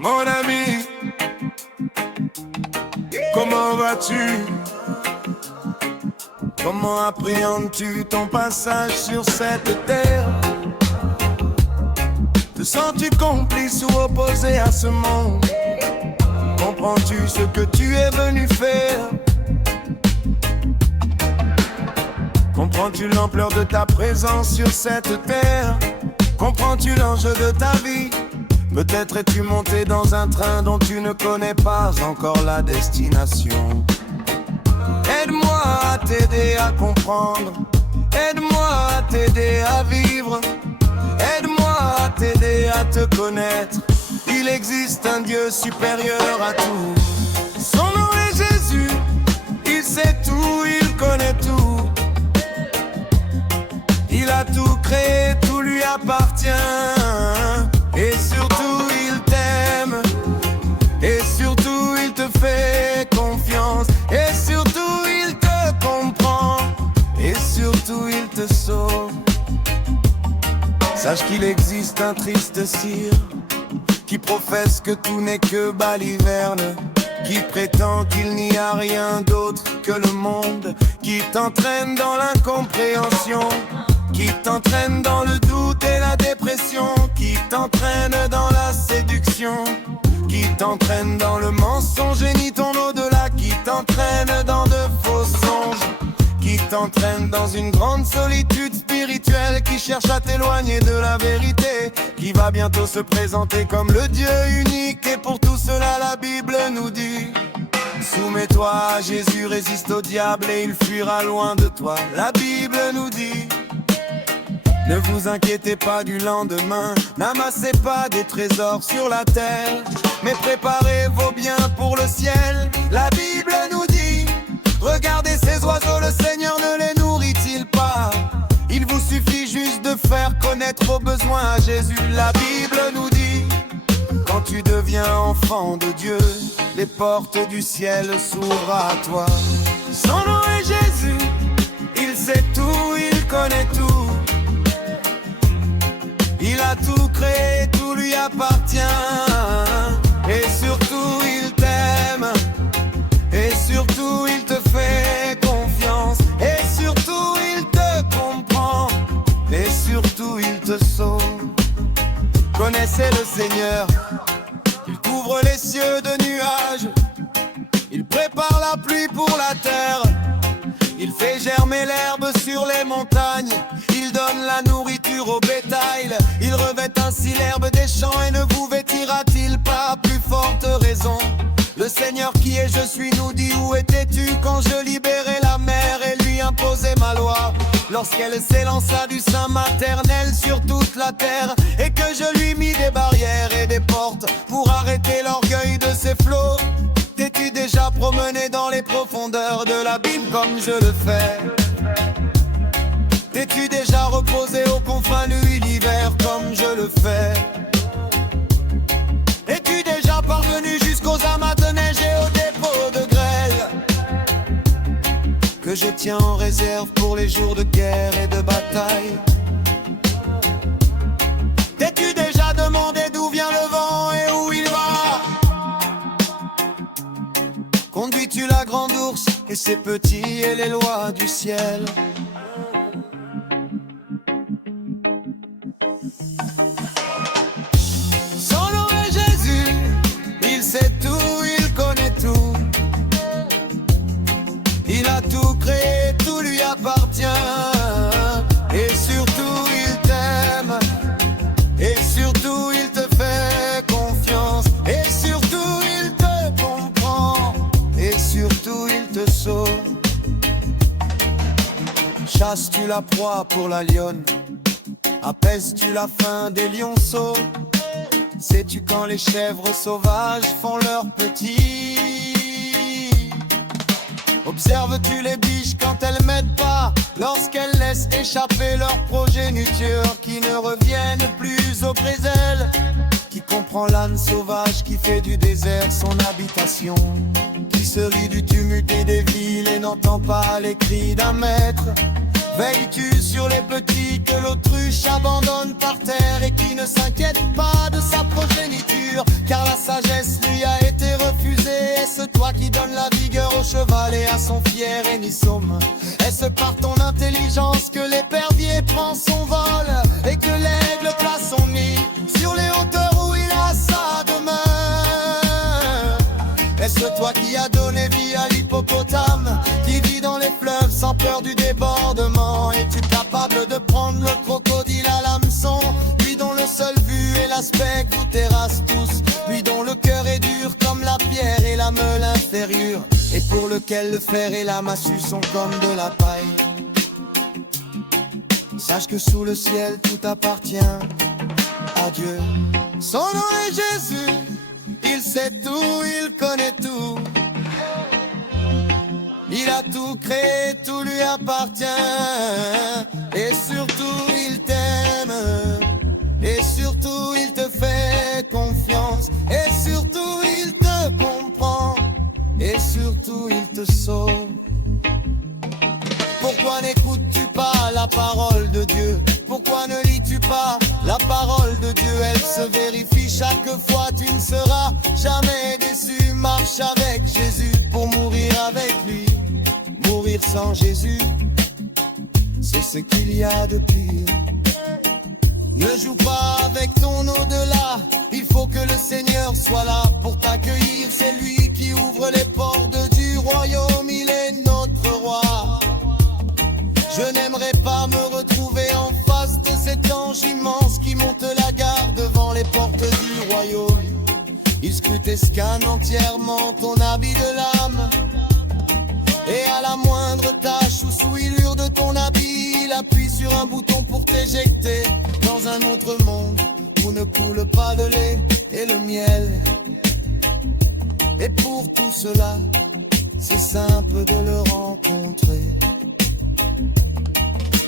Mon ami, comment vas-tu? Comment appréhendes-tu ton passage sur cette terre? Te sens-tu complice ou opposé à ce monde? Comprends-tu ce que tu es venu faire? Comprends-tu l'ampleur de ta présence sur cette terre? Comprends-tu l'enjeu de ta vie? Peut-être es-tu monté dans un train dont tu ne connais pas encore la destination. Aide-moi à t'aider à comprendre. Aide-moi à t'aider à vivre. Aide-moi à t'aider à te connaître. Il existe un Dieu supérieur à tout. Son nom est Jésus. Il sait tout, il connaît tout. Il a tout créé, tout lui appartient. Et surtout il t'aime. Et surtout il te fait confiance. Et surtout il te comprend. Et surtout il te sauve. Sache qu'il existe un triste cire qui professe que tout n'est que baliverne, qui prétend qu'il n'y a rien d'autre que le monde, qui t'entraîne dans l'incompréhension, qui t'entraîne dans le doute et la dépression, qui t'entraîne dans la séduction, qui t'entraîne dans le mensonge et nie ton au-delà, qui t'entraîne dans de faux songes, qui t'entraîne dans une grande solitude spirituelle, qui cherche à t'éloigner de la vérité, qui va bientôt se présenter comme le Dieu unique. Et pour tout cela la Bible nous dit: soumets-toi à Jésus, résiste au diable et il fuira loin de toi. La Bible nous dit: ne vous inquiétez pas du lendemain, n'amassez pas des trésors sur la terre, mais préparez vos biens pour le ciel. La Bible nous dit: regardez ces oiseaux, le Seigneur ne les nourrit-il pas? Il vous suffit juste de faire connaître vos besoins à Jésus. La Bible nous dit: quand tu deviens enfant de Dieu, les portes du ciel s'ouvrent à toi. Son nom est Jésus, il sait tout, il connaît tout. Il a tout créé, tout lui appartient. Et surtout il t'aime. Et surtout il te fait confiance. Et surtout il te comprend. Et surtout il te sauve. Connaissez le Seigneur. Il couvre les cieux de nuages. Il prépare la pluie pour la terre. Il fait germer l'herbe sur les montagnes. Il donne la nourriture au bétail. Il revêt ainsi l'herbe des champs. Et ne vous vêtira-t-il pas à plus forte raison? Le Seigneur qui est je suis nous dit: où étais-tu quand je libérais la mer et lui imposais ma loi? Lorsqu'elle s'élança du sein maternel sur toute la terre, et que je lui mis des barrières et des portes pour arrêter l'orgueil de ses flots. T'es-tu déjà promené dans les profondeurs de l'abîme comme je le fais? T'es-tu déjà reposé aux confins de l'univers comme je le fais? Es-tu déjà parvenu jusqu'aux amas de neige et aux dépôts de grêle que je tiens en réserve pour les jours de guerre et de bataille? T'es-tu déjà demandé d'où vient le vent et où il va? Conduis-tu la grande ours et ses petits et les lois du ciel? Son nom est Jésus, il sait tout, il connaît tout. Il a tout créé, tout lui appartient. Et surtout il t'aime. Et surtout il te fait confiance. Et surtout il te comprend. Et surtout il te sauve. Chasses-tu la proie pour la lionne? Apaises-tu la faim des lionceaux? Sais-tu quand les chèvres sauvages font leurs petits? Observes-tu les biches quand elles mettent pas, lorsqu'elles laissent échapper leur progéniture, qui ne reviennent plus au présel? Qui comprend l'âne sauvage qui fait du désert son habitation? Qui se rit du tumulte et des villes et n'entend pas les cris d'un maître? Veilles-tu sur les petits que l'autruche abandonne par terre et qui ne s'inquiète pas de sa progéniture? Car la toi qui as donné vie à l'hippopotame, qui vit dans les fleuves sans peur du débordement. Es-tu capable de prendre le crocodile à l'hameçon, lui dont le seul but est l'aspect que vous terrasse tous, lui dont le cœur est dur comme la pierre et la meule inférieure, et pour lequel le fer et la massue sont comme de la paille. Sache que sous le ciel tout appartient à Dieu. Son nom est Jésus, il sait tout, il connaît tout. Il a tout créé, tout lui appartient. Et surtout il t'aime, et surtout il te fait confiance, et surtout il te comprend, et surtout il te sauve. Pourquoi n'écoutes-tu pas la parole de Dieu? Pourquoi ne lis-tu pas la parole de Dieu? Elle se vérifie chaque fois, tu ne seras jamais déçu. Marche avec Jésus pour mourir avec lui. Mourir sans Jésus, c'est ce qu'il y a de pire. Ne joue pas avec ton au-delà, il faut que le Seigneur soit là pour t'accueillir. C'est lui qui ouvre les portes du royaume, il est notre roi. Je n'aimerais pas me retrouver en face de cet ange immense qui monte la garde devant les portes du royaume. Il scrute et scanne entièrement ton habit de l'âme, et à la moindre tache ou souillure de ton habit, il appuie sur un bouton pour t'éjecter dans un autre monde où ne coule pas le lait et le miel. Et pour tout cela, c'est simple de le rencontrer,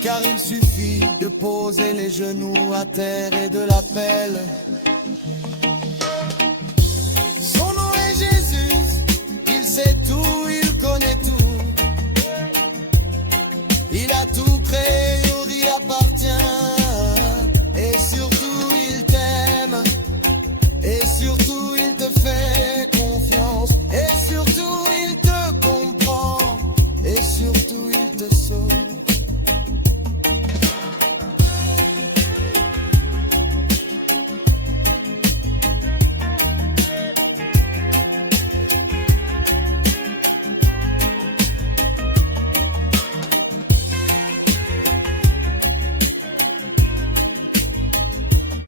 car il suffit de poser les genoux à terre et de l'appeler. Son nom est Jésus, il sait tout, il connaît tout. Il a tout créé,